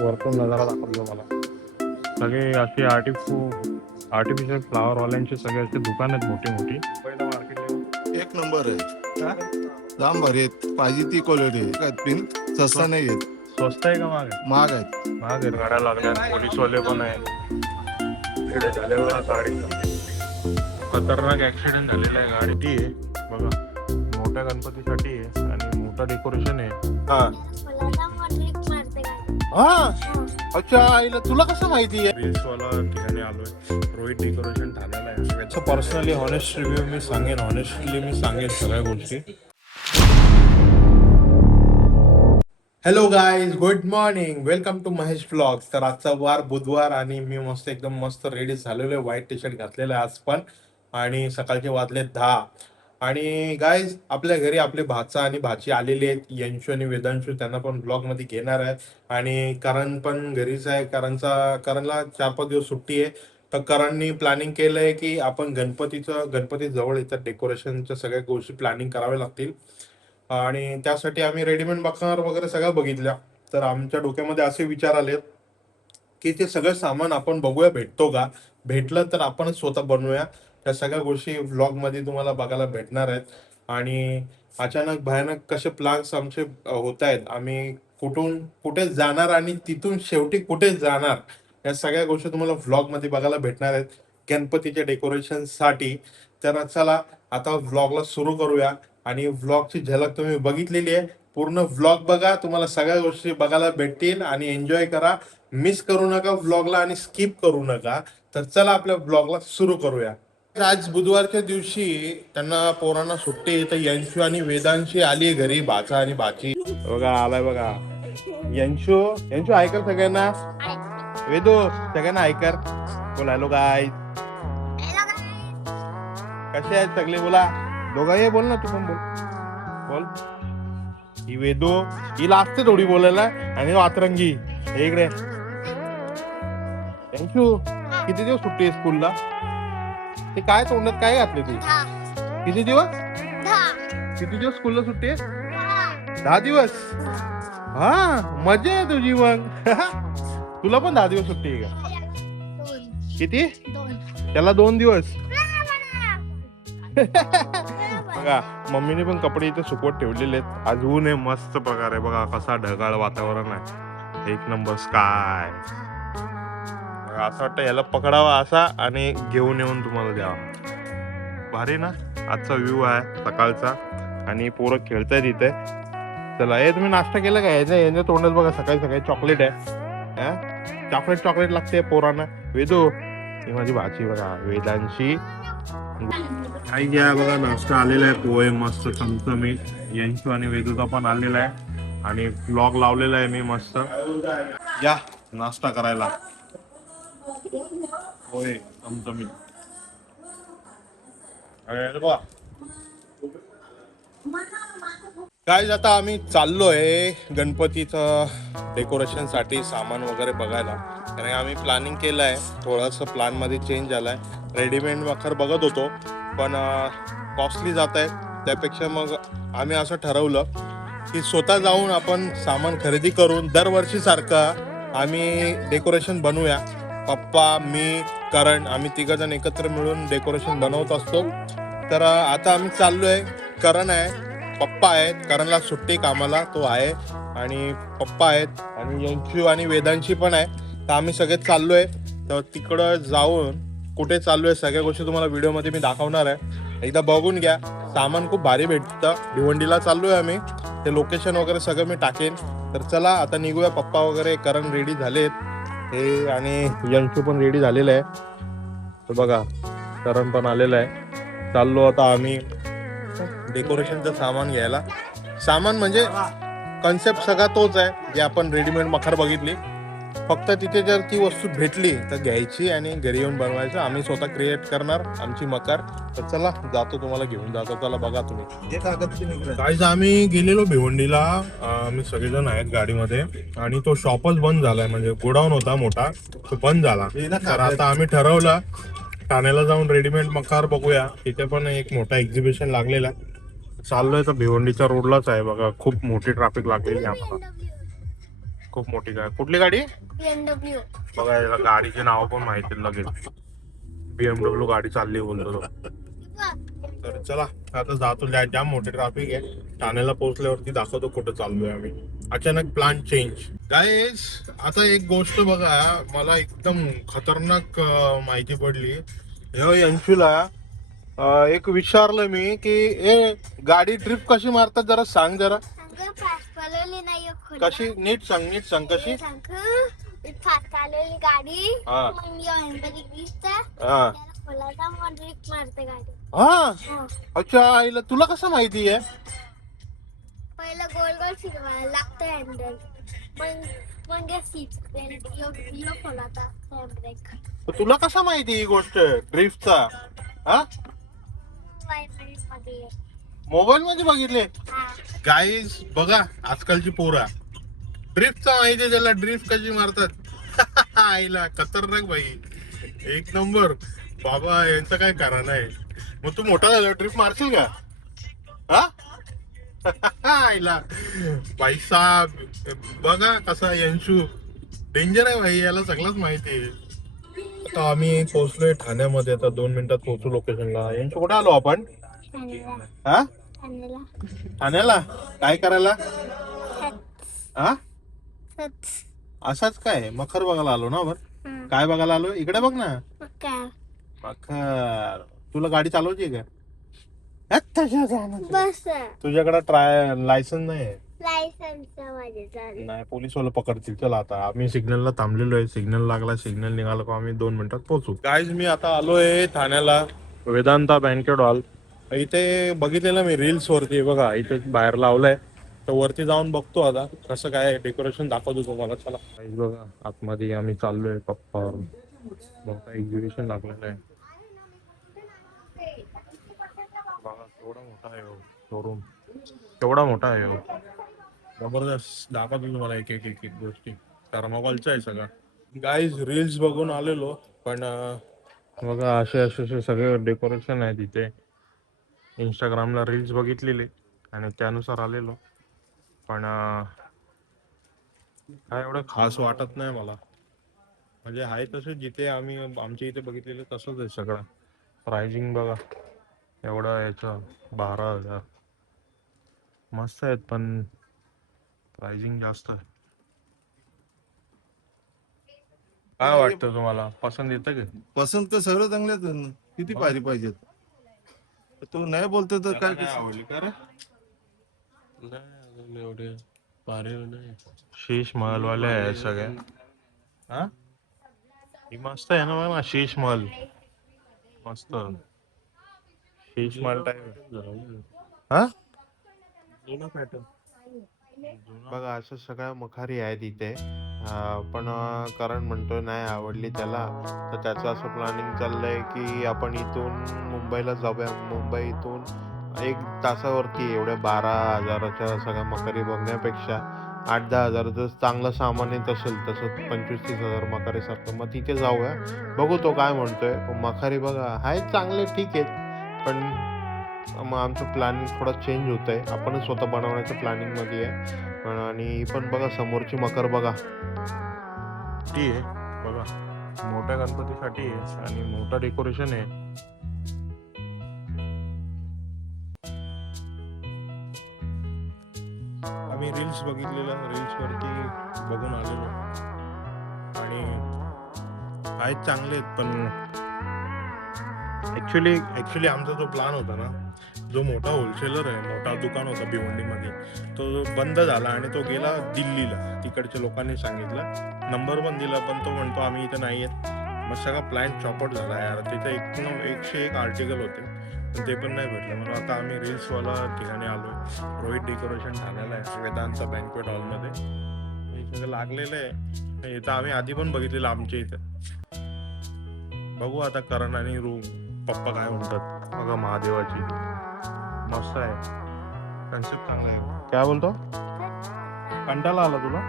वरतून नजारा दाखवतो मला. सगळे असे आर्टिफिशियल फ्लावरवाल्यांचे सगळे असे दुकान आहेत मोठी मोठी. पहिलं मार्केट एक नंबर आहे. दाम भारी आहेत, पाहिजे ती क्वालिटी आहे. पिन सस्ता नाही आहेत. स्वस्त आहे का महाग आहे? महाग आहेत. महाग आहेत. गाड्या लागल्या, पोलीसवाले पण आहे. इकडे झाल्यावर गाडी खतरनाक ऍक्सिडेंट झालेला आहे. गाडी ती आहे बघा, मोठ्या गणपतीसाठी आहे आणि मोठं डेकोरेशन आहे. अच्छा, आईला तुला कसं माहिती आहे? रील्सवाला ठिकाणी आलोय. रोहित डेकोरेशन ठाण्याला आहे. याचं पर्सनली हॉनेस्ट रिव्ह्यू मी सांगेन, हॉनेस्टली मी सांगेन सगळ्या गोष्टी. Hello guys, good morning, welcome to Mahesh blogs. तर आजचा वार बुधवार आणि मी एकदम मस्त रेडी झालेलो आहे. व्हाईट टी शर्ट घातलेलं आहे आज पण. आणि सकाळचे वाजले 10. आणि गाईज, आपल्या घरी आपले भाचा आणि भाची आलेले आहेत, यंशू आणि वेदांशू. त्यांना पण ब्लॉगमध्ये घेणार आहेत. आणि करण पण घरीच आहे. करणला 4-5 दिवस सुट्टी आहे. तर करणनी प्लॅनिंग केलं आहे की आपण गणपती जवळ येतात, डेकोरेशनच्या सगळ्या गोष्टी प्लॅनिंग कराव्या लागतील. आणि त्यासाठी आम्ही रेडीमेड बघणार वगैरे सगळं बघितल्या. तर आमच्या डोक्यामध्ये असे विचार आले की ते सगळं सामान आपण बघूया भेटतो का. भेटलं तर आपण स्वतः बनवूया. त्या सगळ्या गोष्टी व्लॉगमध्ये तुम्हाला बघायला भेटणार आहेत. आणि अचानक भयानक कसे प्लॅन्स आमचे होत आहेत. आम्ही कुठे जाणार आणि तिथून शेवटी कुठे जाणार, या सगळ्या गोष्टी तुम्हाला व्लॉगमध्ये बघायला भेटणार आहेत गणपतीच्या डेकोरेशनसाठी. तर चला आता व्लॉगला सुरू करूया. आणि व्लॉगची झलक तुम्ही बघितलेली आहे. पूर्ण व्लॉग बघा, तुम्हाला सगळ्या गोष्टी बघायला भेटतील आणि एन्जॉय करा. मिस करू नका व्लॉगला आणि स्किप करू नका. तर चला आपल्या व्लॉगला सुरू करूया. आज बुधवारच्या दिवशी त्यांना पोरांना सुट्टी आहे. तर यंशू आणि वेदांशी आली घरी, भाचा आणि भाची. बघा आलाय बघा यंशू. ऐकर सगळ्यांना, वेदू सगळ्यांना ऐकर. बोल हॅलो गाय, कसे आहेत सगळे बोला. दोघा ये बोल ना, तू पण बोल. ही वेदू, ही लागते थोडी बोलायला. आणि वातरंगी इकडे. थँक्यू. किती दिवस सुट्टी आहे स्कूलला? ते काय तोंडात काय घातले तू? किती दिवस स्कूलला सुट्टी आहे? 10 दिवस. हा, मजा आहे तुझी मग. तुला पण 10 दिवस सुट्टी आहे का? किती? त्याला 2 दिवस. बघा मम्मीने पण कपडे इथे सुकवत ठेवलेले आहेत. आज ऊन आहे, मस्त प्रकारे बघा कसा ढगाळ वातावरण आहे. एक नंबर स्काय. असं वाटतं याला पकडावा असा आणि घेऊन येऊन तुम्हाला द्यावा. भारी ना आजचा व्ह्यू आहे सकाळचा. आणि पोरं खेळतायत इथे. चला, हे तुम्ही नाश्ता केला का? यांच्या तोंडात बघा सकाळी सकाळी चॉकलेट आहे. चॉकलेट लागते पोरांना. वेदू, ही माझी भाची बघा वेदांशी. काही घ्या बघा, नाश्ता आलेला आहे. पोहे मस्त चमचमीत. यंशू आणि वेदूचा पण आलेला आहे. आणि व्लॉग लावलेला आहे मी मस्त. या नाश्ता करायला. पोहे चमचमीत. काय आता आम्ही चाललोय गणपतीचं डेकोरेशन साठी सामान वगैरे बघायला. कारण आम्ही प्लॅनिंग केलं आहे, थोडंसं प्लॅन मध्ये चेंज झालाय. रेडीमेड वखर बघत होतो पण कॉस्टली जात आहे. त्यापेक्षा मग आम्ही असं ठरवलं की स्वतः जाऊन आपण सामान खरेदी करून दरवर्षी सारखं आम्ही डेकोरेशन बनवूया. पप्पा, मी, करण, आम्ही 3 जण एकत्र मिळून डेकोरेशन बनवत असतो. तर आता आम्ही चाललोय. करण आहे, पप्पा आहेत. करणला सुट्टी कामाला, तो आहे. आणि पप्पा आहेत आणि यंशू आणि वेदांशी पण आहे. तर आम्ही सगळे चाललोय. तर तिकडं जाऊन कुठे चाललोय सगळ्या गोष्टी तुम्हाला व्हिडिओमध्ये मी दाखवणार आहे. एकदा बघून घ्या. सामान खूप भारी भेटतं. भिवंडीला चाललोय आम्ही. ते लोकेशन वगैरे सगळं मी टाकेन. तर चला आता निघूया. पप्पा वगैरे, करण रेडी झालेत हे आणि यंशू पण रेडी झालेलं आहे. तर बघा करण पण आलेलं आहे. चाललो आता आम्ही डेकोरेशनचं सामान घ्यायला. सामान म्हणजे कॉन्सेप्ट सगळा तोच आहे जे आपण रेडीमेड मखर बघितली. फक्त तिथे जर ती वस्तू भेटली तर घ्यायची आणि घरी येऊन बनवायचं. आम्ही स्वतः क्रिएट करणार आमची मकर. तर चला जातो, तुम्हाला घेऊन जातो. चला बघा तुम्ही. काहीच आम्ही गेलेलो भिवंडीला. आम्ही सगळेजण आहेत गाडीमध्ये. आणि तो शॉपच बंद झालाय, म्हणजे गोडाऊन होता मोठा, तो बंद झाला. तर आता आम्ही ठरवलं ठाण्याला जाऊन रेडीमेड मकार बघूया. तिथे पण एक मोठा एक्झिबिशन लागलेला आहे. चाललोय तर भिवंडीच्या रोडलाच आहे बघा. खूप मोठी ट्रॅफिक लागलेली आहे आम्हाला. खूप मोठी गाडी. कुठली गाडी? BMW. बघा याला गाडीचे नाव पण माहिती लगेच. BMW गाडी चालली बोलतो तो. तर चला आता जातो. जाम मोठे ट्रॅफिक आहे. ठाण्याला पोहोचल्यावरती दाखवतो कुठं चाललोय आम्ही. अचानक प्लान चेंज. गाईस आता एक गोष्ट बघा, मला एकदम खतरनाक माहिती पडली. अंशूला एक विचारलं मी की ए गाडी ड्रिफ्ट कशी मारतात जरा सांग जरा. कशी नीट सांग कशी. फास्ट आलेली गाडी हा. मग गणपती दिसतं हा खोलाचा मग ड्रिफ्ट मारते गाडी. हा अच्छा आईला तुला कसं माहिती आहे? पहिलं गोल गोल फिरवायला लागतं हँडल, मग मग सीट यो खोलाचा ब्रेक. तुला कसं माहिती ही गोष्ट ड्रिफ्टचा? हा मध्ये मोबाईल मध्ये बघितले. हा. गाईज बघा आजकालची पोरा ड्रिफ्टचा माहिती आहे त्याला. ड्रिफ्ट कशी मारतात आईला खतरनाक बाई. एक नंबर बाबा यांचं काय कारण आहे. मग तू मोठा झाला ड्रिफ्ट मारशील का? हा आईला भाई साहेब बघा कसा यंशू डेंजर आहे भाई, याला सगळंच माहिती आहे. आता आम्ही पोहोचलोय ठाण्यामध्ये. आता 2 मिनिटात पोहोचू लोकेशनला. यंशू कुठे आलो आपण? हा ठाण्याला काय करायला? हा असाच काय मखर बघायला आलो ना आपण. काय बघायला आलो? इकडे बघ ना मखर. तुला गाडी चालवायची आहे का? बस तुझ्याकडे लायसन्स नाही? लायसन्स नाही पोलीसवाला पकडतील. चला आता आम्ही सिग्नलला थांबलेलो आहे. सिग्नल लागला, सिग्नल निघाला का आम्ही 2 मिनिटात पोहोचू. गाईज मी आता आलोय ठाण्याला वेदांता बँकेट हॉल. इथे बघितलेलं मी रील्स वरती. बघा इथे बाहेर लावलंय, तर वरती जाऊन बघतो आता कसं काय डेकोरेशन दाखवतो तुम्हाला. चला गाईज बघा आतमध्ये आम्ही चाललोय. पप्पा मोठा एक्झिबिशन लागलेलं आहे. बघा केवढा मोठा आहे शोरूम, केवढा मोठा आहे. जबरदस्त दाखवतो तुम्हाला एक एक एक एक गोष्टी. थर्माकोलचं आहे सगळं. गाईज रील्स बघून आलेलो पण बघा असे असे सगळे डेकोरेशन आहे तिथे. इंस्टाग्रामला रील्स बघितलेले आणि त्यानुसार आलेलो पण काय एवढं खास वाटत नाही मला. म्हणजे आहे तसं जिथे आम्ही आमच्या इथे बघितलेलं तसंच आहे सगळं. प्राइजिंग बघा एवढं याचं 12,000. मस्त आहेत पण प्राइजिंग जास्त आहे. काय वाटतं तुम्हाला? पसंत येतं का? पसंत तर सगळं चांगल्याच आहे ना. किती भारी पाहिजेत. तू नाही बोलतो तर काय नाही आवडली का रे? नाही एवढे भारी नाही. शीश महल वाले आहे सगळे. हा ही मस्त आहे ना बघा शीश महल. मस्त शीश महल टाइप. हा जुना पॅटर्न बघा असं सगळ्या मखारी आहे तिथे. पण करण म्हणतो नाही आवडली त्याला, तर त्याचं असं प्लॅनिंग चाललंय की आपण इथून मुंबईला जाऊया. मुंबई इथून 1 तासावरती एवढ्या 12,000च्या सगळ्या मखारी बघण्यापेक्षा 8-10 हजाराचं चांगलं सामान येत असेल तसं 25-30 हजार मखारीसारखं मग तिथे जाऊया. बघू तो काय म्हणतोय. पण मखारी बघा आहेत चांगले ठीक आहेत पण मग आमचं प्लॅनिंग थोडा चेंज होत आहे. आपणच स्वतः बनवण्याच्या प्लॅनिंग मध्ये आहे. पण आणि पण बघा समोरची मकर बघा ती आहे बघा. मोठ्या गणपतीसाठी आहे आणि मोठा डेकोरेशन आहे. आम्ही रील्स बघितलेलं, रील्स वरती बघून आलेलो आणि आहेत चांगले आहेत पण ऍक्च्युली आमचा जो प्लॅन होता ना, जो मोठा होलसेलर आहे, मोठा दुकान होता भिवंडीमध्ये, तो बंद झाला आणि तो गेला दिल्लीला. तिकडच्या लोकांनी सांगितलं, नंबर पण दिला पण तो म्हणतो आम्ही इथं नाही आहेत. मग सगळा प्लॅन चॉपट झाला यार. तिथे 101 आर्टिकल होते पण ते पण नाही भेटले. म्हणून आता आम्ही रील्सवाला ठिकाणी आलोय. रोहित डेकोरेशन ठाण्याला आहे वेदांता बँक्वेट हॉलमध्ये. हे सगळं लागलेलं आहे. इथं आम्ही आधी पण बघितलेलं आमच्या इथं. बघू आता करण आणि पप्पा काय म्हणतात. बघा महादेवाची मस्त आहे. कन्सेप्ट चांगला आहे. काय बोलतो? कंटाळा आला तुला?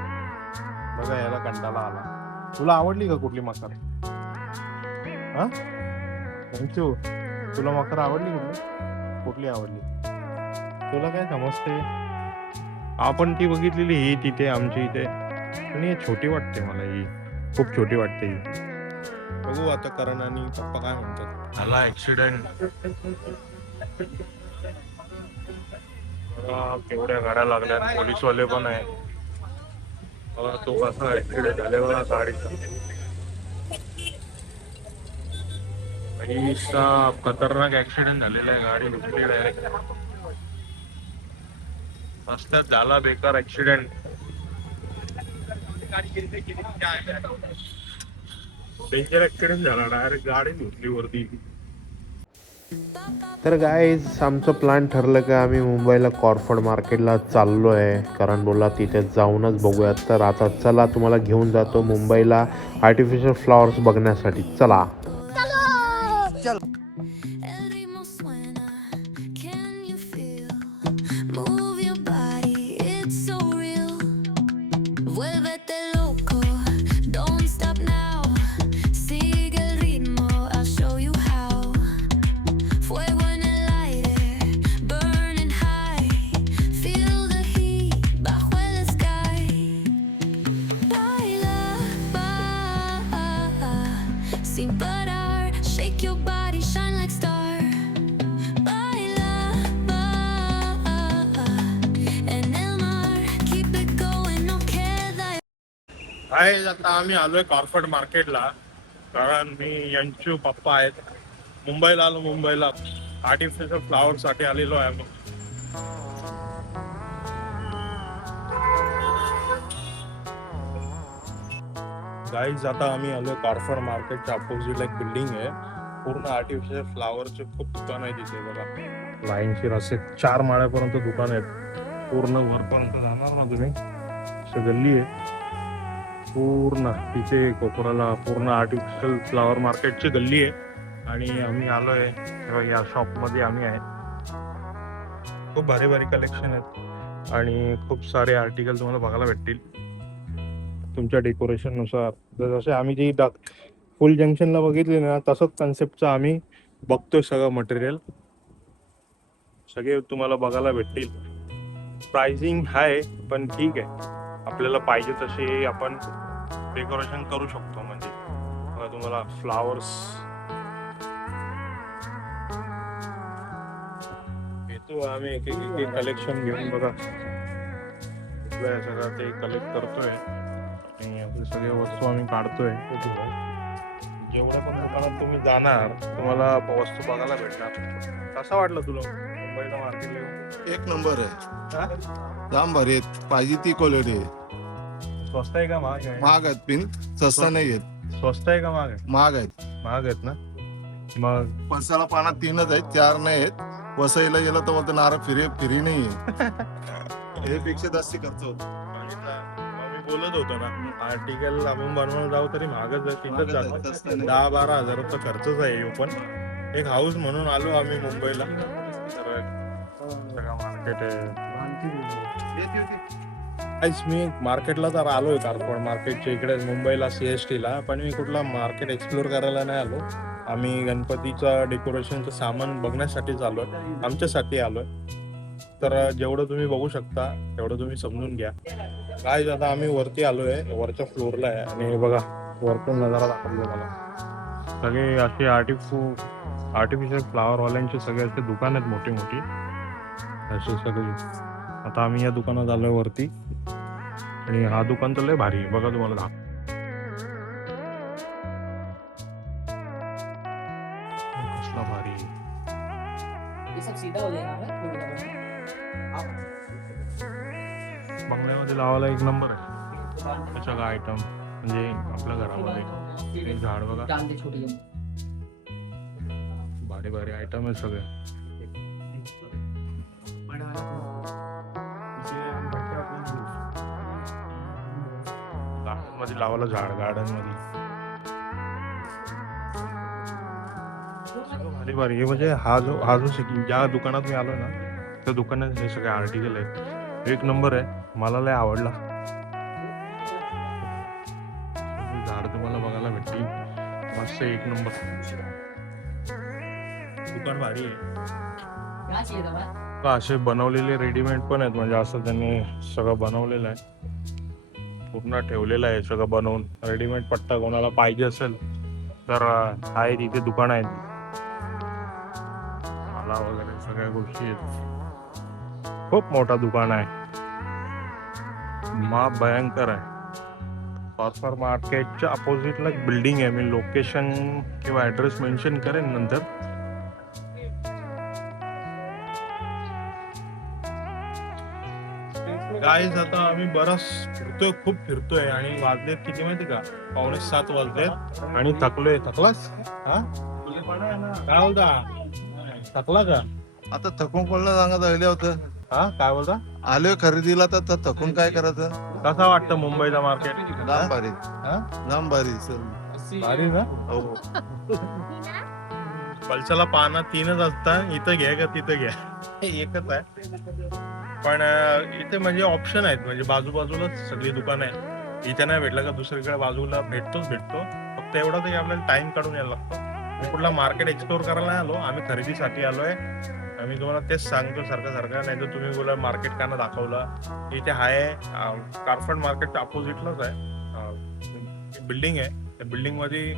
बघा याला कंटाळा आला. तुला आवडली का कुठली मकर? हा थँक्यू. तुला मकर आवडली कुठली आवडली? तुला काय समजते? आपण ती बघितलेली ही तिथे आमच्या इथे पण ही छोटी वाटते मला, ही खूप छोटी वाटते ही. बघू आता करण आणि पप्पा काय म्हणतात. झाला ऍक्सिडेंट. केवढ्या गाड्या लागल्या, पोलीसवाले पण आहे. बघा तो कसा ऍक्सिडेंट झाले बघा गाडीचा. गाडीचा खतरनाक ऍक्सिडेंट झालेला आहे, गाडी घुसली डायरेक्ट रस्त्यात, झाला बेकार ऍक्सिडेंट. डेंजर ऍक्सिडेंट झाला, डायरेक्ट गाडी घुसली वरती. तर गाईज आमचं प्लॅन ठरलं की आम्ही मुंबईला कॉर्फड मार्केटला चाललो आहे. कारण बोला तिथे जाऊनच बघूयात. तर आता चला तुम्हाला घेऊन जातो मुंबईला आर्टिफिशियल फ्लॉवर्स बघण्यासाठी. चला. El ritmo suena, can you feel? Move your body, it's so real. Vuélvete loco, don't stop now. Sigue el ritmo, I'll show you how. Fuego en el aire, burning high. Feel the heat bajo el sky. Baila, baila, sin parar. Shake your body, shine like star. Baila, baila, en el mar. Keep it going, no queda. आहे आता आम्ही आलोय कॉर्फड मार्केटला. कारण मी यांचे पप्पा आहेत, मुंबईला आलो. मुंबईला आर्टिफिशियल फ्लावर साठी आलेलो आहे आम्ही. गाईज आता आम्ही आलोय कॉर्फड मार्केटच्या अपोजिटला एक बिल्डिंग आहे, पूर्ण आर्टिफिशियल फ्लावरचे खूप दुकान आहे तिथे. बघा लाईनशीर असे 4 माळ्यापर्यंत दुकान आहेत. पूर्ण वरपर्यंत जाणार ना तुम्ही, अशी गल्ली आहे पूर्ण. तिथे कोपऱ्याला पूर्ण आर्टिफिशियल फ्लावर मार्केटची गल्ली आहे. आणि आम्ही आलोय तेव्हा या शॉपमध्ये आम्ही आहे. खूप भारी भारी कलेक्शन आहेत आणि खूप सारे आर्टिकल तुम्हाला बघायला भेटतील तुमच्या डेकोरेशननुसार. जसे आम्ही जी फुल जंक्शनला बघितले ना, तसंच कन्सेप्टचं आम्ही बघतोय. सगळं मटेरियल सगळे तुम्हाला बघायला भेटतील. प्राइसिंग आहे पण ठीक आहे, आपल्याला पाहिजे तसे आपण डेकोरेशन करू शकतो. म्हणजे बघा तुम्हाला फ्लावर्स घेतो आम्ही, एक एक कलेक्शन घेऊन. बघा सगळं ते कलेक्ट करतोय आणि आपले सगळे वस्तू आम्ही काढतोय. जेवढ्या पण दुकानात तुम्ही जाणार तुम्हाला वस्तू बघायला भेटणार. कसं वाटलं तुला मुंबईला मार्केटला येऊन? एक नंबर आहे, जाम भारी आहेत. पाहिजे ती क्वालिटी आहे. स्वस्त आहे का महाग आहे? महाग आहेत पिन, स्वस्त नाही आहेत. स्वस्त आहे का महाग आहे? महाग आहेत. महाग आहेत ना. मग परसाला पानात 3च आहेत, 4 नाही आहेत. वसईला गेलं तर बोलतो नारळ फिरी नाही आहे. हे पेक्षा जास्ती खर्च होतो. मी बोलत होतो ना, आर्टिकल आपण बनवायला जाऊ तरी महागच आहे. तिथंच जातो 10-12 हजाराचा खर्चच आहे. पण एक हाऊस म्हणून आलो आम्ही मुंबईला. तर सगळं मार्केट आहे. मी मार्केटला तर आलोय कॉर्फड मार्केटच्या इकडे मुंबईला CST ला. पण मी कुठला मार्केट एक्सप्लोर करायला नाही आलो. आम्ही गणपतीचं डेकोरेशनचं सामान बघण्यासाठीच आलोय, आमच्यासाठी आलोय. तर जेवढं तुम्ही बघू शकता तेवढं तुम्ही समजून घ्या. काय आता आम्ही वरती आलोय, वरच्या फ्लोअरला आहे. आणि बघा वरतून नजारा दाखवला मला. सगळे असे आर्टिफिशियल फ्लावरवाल्यांचे सगळे असे दुकान आहेत मोठी मोठी असे सगळे. आता आम्ही या दुकानात आलोय वरती आणि हा दुकान तर लय भारी आहे. बघा तुम्हाला कसला भारी आहे. ये सब सीधा हो जाएगा बंगल्यामध्ये लावायला एक नंबर आहे. सगळं आयटम म्हणजे आपल्या घरामध्ये. एक झाड बघा, जानते छोटी भारी भारी आयटम आहे सगळे. गार्डन मध्ये लावायला झाड, गार्डन मध्ये भारी भारी. हे म्हणजे हा जो ज्या दुकानात मी आलो ना त्या दुकानात हे सगळे आर्टिकल आहेत. एक नंबर आहे, मला लय आवडला. झाड तुम्हाला बघायला भेटतील मस्त, एक नंबर दुकान भारी आहे. क्या चाहिए था भाई? असे बनवलेले रेडीमेड पण आहेत, म्हणजे असं त्यांनी सगळं बनवलेलं आहे. पूर्ण ठेवलेलं आहे सगळं बनवून. रेडीमेड पट्टा कोणाला पाहिजे असेल तर आहे तिथे दुकान आहे. माला वगैरे सगळ्या गोष्टी आहेत. खूप मोठा दुकान आहे. भयंकर आहे. कॉर्पर मार्केटच्या अपोजिटला एक बिल्डिंग आहे. मी लोकेशन किंवा ऍड्रेस मेन्शन करेन नंतर. गाईज आता आम्ही बराच फिरतोय, खूप फिरतोय आणि वाजलेत किती माहिती का? 6:45 वाजलेत आणि थकलोय. थकलास? हा काय बोलता? थकला का? आता थकून कोणाला सांगत राहिले होतं. हा काय बोलता? आलोय खरेदीला तर थकून काय करायचं. कसा वाटतं मुंबईचा मार्केट? जाम भारी, हा जाम भारी सर. भारी ना? हो. पलसाला पाना 3च असतात. इथं घ्या का तिथं घ्या, एकच आहे. पण इथे म्हणजे ऑप्शन आहेत. म्हणजे बाजूबाजूलाच सगळी दुकान आहे. इथे नाही भेटलं का दुसरीकडे बाजूला भेटतो. फक्त एवढं की आपल्याला टाइम काढून यायला लागतो. कुठला मार्केट एक्सप्लोर करायला आलो आम्ही, खरेदीसाठी आलोय. आम्ही तुम्हाला तेच सांगतो सारखं. नाही तर तुम्ही बोला मार्केट का ना दाखवलं. इथे आहे कारफंड मार्केटच्या अपोजिटलाच आहे. बिल्डिंग आहे. त्या बिल्डिंग मध्ये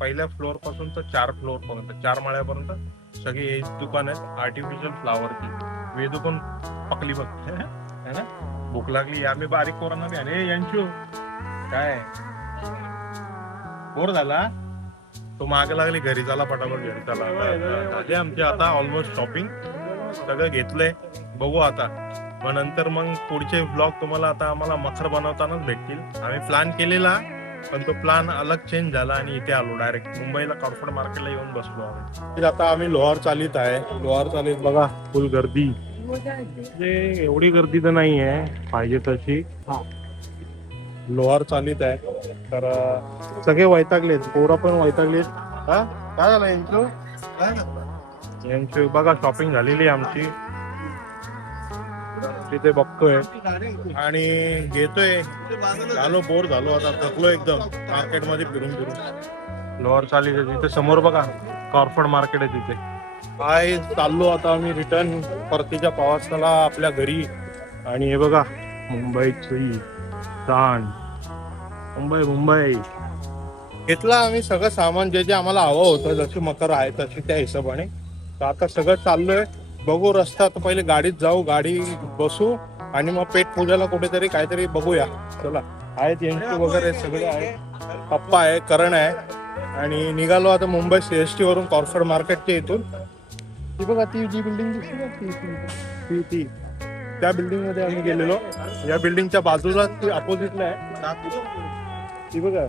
पहिल्या फ्लोअर पासून तर 4 फ्लोअर पर्यंत, 4 माळ्यापर्यंत सगळी हे दुकान आहेत आर्टिफिशियल फ्लावरची. वेदू पण पकली बघ है ना. भूक लागली. आम्ही बारीक पोरांना बी अरे यांचू काय बोर झाला तो मागे लागली घरी चला पटापट घरी चला. झाली आमची आता ऑलमोस्ट शॉपिंग. सगळं घेतलंय. बघू आता मग नंतर मग पुढचे ब्लॉग तुम्हाला आता आम्हाला मखर बनवतानाच भेटतील. आम्ही प्लॅन केलेला पण तो प्लॅन अलग चेंज झाला आणि इथे आलो डायरेक्ट मुंबईला कॉर्पोरेट मार्केटला येऊन बसलो आम्ही. आता आम्ही लोहार चालीत आहे. लोहार चालीत बघा फुल गर्दी. म्हणजे एवढी गर्दी तर नाही आहे पाहिजे तशी. लोहार चालीत आहे तर सगळे वैतागलेत. पोरं पण वैतागलेत. हा काय झालं यांची बघा शॉपिंग झालेली आहे आमची. तिथे बघतोय आणि घेतोय. झालो बोर झालो आता, थकलो एकदम मार्केट मध्ये फिरून. लोअर चालीचे तिथे समोर बघा कॉर्पोरेट मार्केट आहे तिथे. काय चाललो आता आम्ही रिटर्न परतीच्या प्रवासाला आपल्या घरी. आणि हे बघा मुंबईची सांड. मुंबई घेतला आम्ही सगळं सामान जे आम्हाला हवं होतं. जशी मकर आहे तशी त्या हिशोबाने. तर आता सगळं चाललोय. बघू रस्ता. तर पहिले गाडीत जाऊ, गाडी बसू आणि मग पेट पूजाला कुठेतरी काहीतरी बघूया. चला आहेत यांची वगैरे सगळे आहे. पप्पा आहे, करण आहे आणि निघालो आता मुंबई CST वरून कॉर्पोरेट मार्केटच्या इथून. ती बघा ती जी बिल्डिंग दिसते ना ती त्या बिल्डिंग मध्ये आम्ही गेलेलो. या बिल्डिंगच्या बाजूला ती अपोजिटला आहे. ती बघा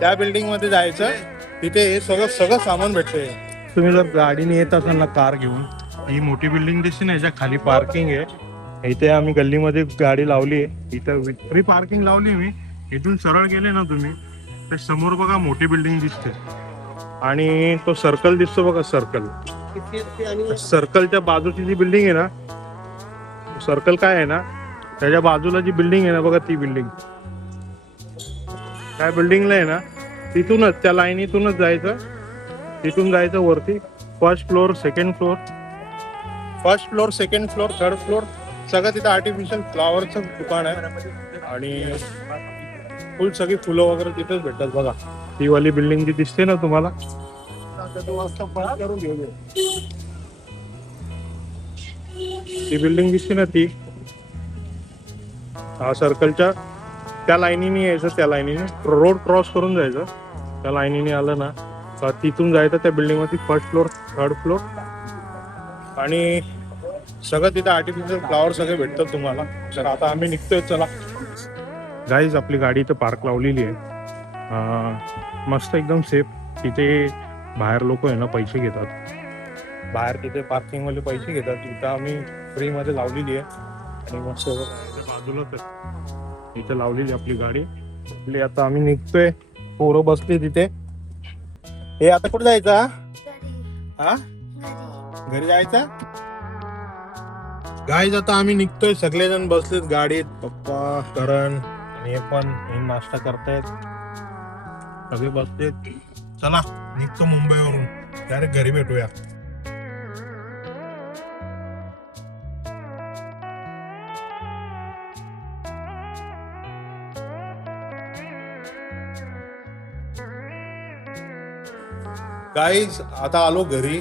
त्या बिल्डिंग मध्ये जायचं. तिथे हे सगळं सामान भेटतंय. तुम्ही जर गाडीने येत असाल ना कार घेऊन, ही मोठी बिल्डिंग दिसते ना याच्या खाली पार्किंग आहे. इथे आम्ही गल्लीमध्ये गाडी लावली आहे. इथं फ्री पार्किंग लावली मी. इथून सरळ गेले ना तुम्ही तर समोर बघा मोठी बिल्डिंग दिसते आणि तो सर्कल दिसतो बघा. सर्कलच्या बाजूची जी बिल्डिंग आहे ना, सर्कल काय आहे ना त्याच्या बाजूला जी बिल्डिंग आहे ना बघा ती बिल्डिंग. काय बिल्डिंगला आहे ना तिथूनच त्या लाईनीतूनच जायचं. तिथून जायचं वरती. First floor, second floor, third floor सगळं तिथं आर्टिफिशियल फ्लावरचं दुकान आहे. आणि फुल सगळी फुलं वगैरे तिथेच भेटतात बघा. ती वाली बिल्डिंग जी दिसते ना तुम्हाला ती बिल्डिंग दिसते ना ती सर्कलच्या त्या लाईनीने यायचं. त्या लाईनीने रोड क्रॉस करून जायचं. त्या लाईनीने आलं ना तर तिथून जायचं त्या बिल्डिंग मध्ये. फर्स्ट फ्लोअर, थर्ड फ्लोअर आणि सगळं तिथं आर्टिफिशियल फ्लावर सगळे भेटतात तुम्हाला. तर आता आम्ही निघतोय. चला गाईज आपली गाडी इथं पार्क लावलेली आहे. मस्त एकदम सेफ. तिथे बाहेर लोक आहे ना पैसे घेतात. बाहेर तिथे पार्किंग वाले पैसे घेतात. तिथं आम्ही फ्री मध्ये लावलेली आहे आणि मस्त बाजूलाच इथे लावलेली आपली गाडी. आपली आता आम्ही निघतोय. पोरं बसले तिथे. हे आता कुठे जायचं? हा घरी जायचं. गाईज आता आम्ही निघतोय. सगळेजण बसलेत गाडीत. पप्पा, करण आणि हे पण नाश्ता करतायत. सगळे बसलेत. चला निघतो मुंबईवरून. डायरेक्ट घरी भेटूया. गाईज आता आलो घरी,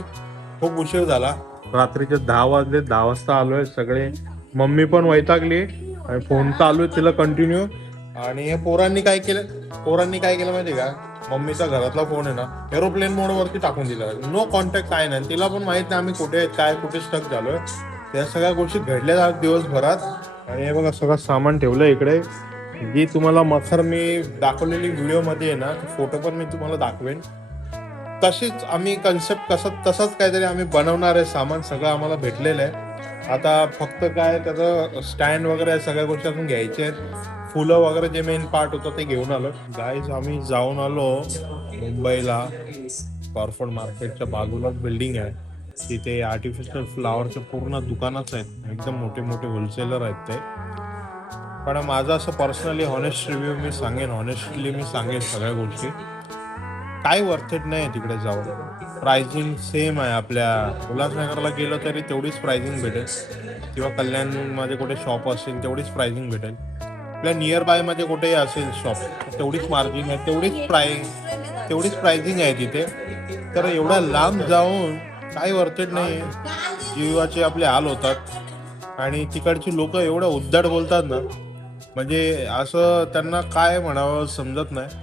खूप उशीर झाला, रात्रीचे 10 वाजले. 10 वाजता आलोय. सगळे मम्मी पण वैतागली आणि फोन चालू आहे तिला कंटिन्यू. आणि हे पोरांनी काय केलं माहिती का, मम्मीचा घरातला फोन आहे ना एरोप्लेन मोड वरती टाकून दिला. नो कॉन्टॅक्ट काय नाही. तिला पण माहित नाही आम्ही कुठे आहेत, काय कुठे स्टक झालोय. त्या सगळ्या गोष्टी घडल्या आज दिवसभरात. आणि हे बघा सगळं सामान ठेवलं इकडे. जी तुम्हाला मखर मी दाखवलेली व्हिडिओ मध्ये आहे ना, फोटो पण मी तुम्हाला दाखवेन. तशीच आम्ही कन्सेप्ट तसंच काहीतरी आम्ही बनवणार आहे. सामान सगळं आम्हाला भेटलेलं आहे. आता फक्त काय त्याचं स्टँड वगैरे सगळ्या गोष्टी आपण घ्यायच्या आहेत. फुलं वगैरे जे मेन पार्ट होतं ते घेऊन आलो. गाईज आम्ही जाऊन आलो मुंबईला. कॉर्पोरेट मार्केटच्या बाजूलाच बिल्डिंग आहे. तिथे आर्टिफिशियल फ्लावरचे पूर्ण दुकानच आहेत. एकदम मोठे मोठे होलसेलर आहेत ते. पण माझं असं पर्सनली हॉनेस्ट रिव्ह्यू मी सांगेन सगळ्या गोष्टी. काय वर्थ इट नाही तिकडे जाऊन. प्राइसिंग सेम आहे. आपल्या उल्हासनगरला गेलं तरी तेवढीच प्राइसिंग भेटेल, किंवा कल्याणमध्ये कुठे शॉप असेल तेवढीच प्राइसिंग भेटेल. आपल्या नियर बाय मध्ये कुठेही असेल शॉप तेवढीच मार्जिन आहे, तेवढीच प्राइसिंग आहे तिथे. तर एवढ्या लांब जाऊन काय वर्थ इट नाही आहे. जीवाचे आपले हाल होतात. आणि तिकडची लोक एवढं उद्धट बोलतात ना, म्हणजे असं त्यांना काय म्हणावं समजत नाही.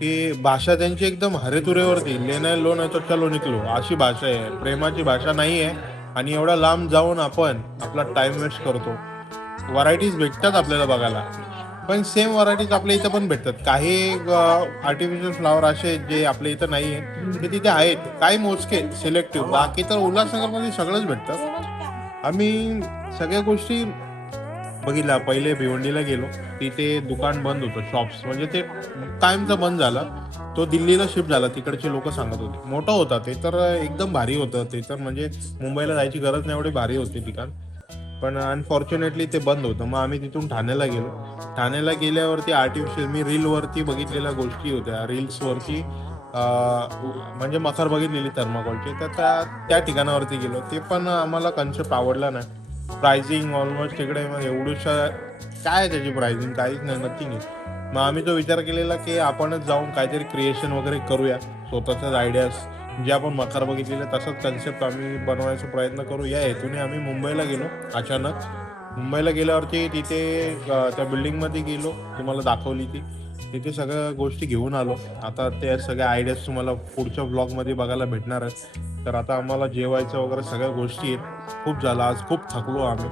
की भाषा त्यांची एकदम हरेतुरेवरती, लेना लो नाही तो चलो निकलो अशी भाषा आहे. प्रेमाची भाषा नाही आहे. आणि एवढा लांब जाऊन आपण आपला टाइम वेस्ट करतो. व्हरायटीज भेटतात आपल्याला बघायला, पण सेम व्हरायटीज आपल्या इथं पण भेटतात. काही आर्टिफिशियल फ्लावर असे जे आपल्या इथं नाही आहे ते तिथे आहेत, काही मोजके सिलेक्टिव्ह. बाकी तर उल्हासनगरमध्ये सगळंच भेटतं. आम्ही सगळ्या गोष्टी बघितल्या. पहिले भिवंडीला गेलो, तिथे दुकान बंद होतं, शॉप्स म्हणजे ते टाइमचा बंद झाला. तो दिल्लीला शिफ्ट झाला, तिकडचे लोक सांगत होते. मोठं होता ते तर, एकदम भारी होतं ते तर, म्हणजे मुंबईला जायची गरज नाही एवढी भारी होती ठिकाण. पण अनफॉर्च्युनेटली ते बंद होतं. मग आम्ही तिथून ठाण्याला गेलो. ठाण्याला गेल्यावरती आर्टिफिशियल मी रीलवरती बघितलेल्या गोष्टी होत्या. रील्सवरती म्हणजे मखर बघितलेली थर्माकोलची, तर त्या ठिकाणावरती गेलो. ते पण आम्हाला कन्सेप्ट आवडला नाही. प्राइसिंग ऑलमोस्ट तिकडे एवढूशा काय त्याची प्राइसिंग काहीच नाही, नथिंग आहे. मग आम्ही तो विचार केलेला की आपणच जाऊन काहीतरी क्रिएशन वगैरे करूया, स्वतःच्याच आयडियाज जे आपण मखर बघितलेले तसंच कन्सेप्ट आम्ही बनवायचा प्रयत्न करू. या हेतूने आम्ही मुंबईला गेलो. अचानक मुंबईला गेल्यावरती तिथे त्या बिल्डिंगमध्ये गेलो, तुम्हाला दाखवली ती. तिथे सगळ्या गोष्टी घेऊन आलो. आता त्या सगळ्या आयडियाज तुम्हाला पुढच्या ब्लॉगमध्ये बघायला भेटणार आहेत. तर आता आम्हाला जेवायचं वगैरे सगळ्या गोष्टी आहेत. खूप झालं आज, खूप थकलो आम्ही.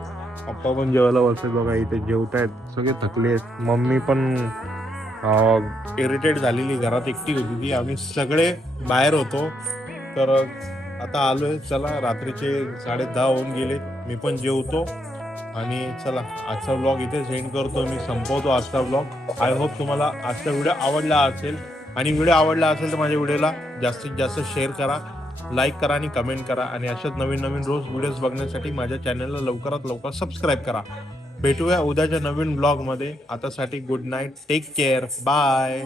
पप्पा पण जेवायला बसले बघा, इथे जेवतायत, सगळे थकले आहेत. मम्मी पण इरिटेट झालेली, घरात एकटी होती ती. आम्ही सगळे बाहेर होतो. तर आता आलोय. चला, रात्रीचे 10:30 होऊन गेले. मी पण जेवतो. आणि चला, आजचा व्लॉग इथे सेंड करतो, मी संपवतो आजचा व्लॉग. आय होप तुम्हाला आजचा व्हिडिओ आवडला असेल. आणि व्हिडिओ आवडला असेल तर माझ्या व्हिडिओला जास्तीत जास्त शेअर करा, लाईक करा आणि कमेंट करा. आणि अशाच नवीन रोज व्हिडिओज बघण्यासाठी माझ्या चॅनलला लवकरात लवकर सबस्क्राईब करा. भेटूया उद्याच्या नवीन ब्लॉगमध्ये. आतासाठी good night, take care, bye.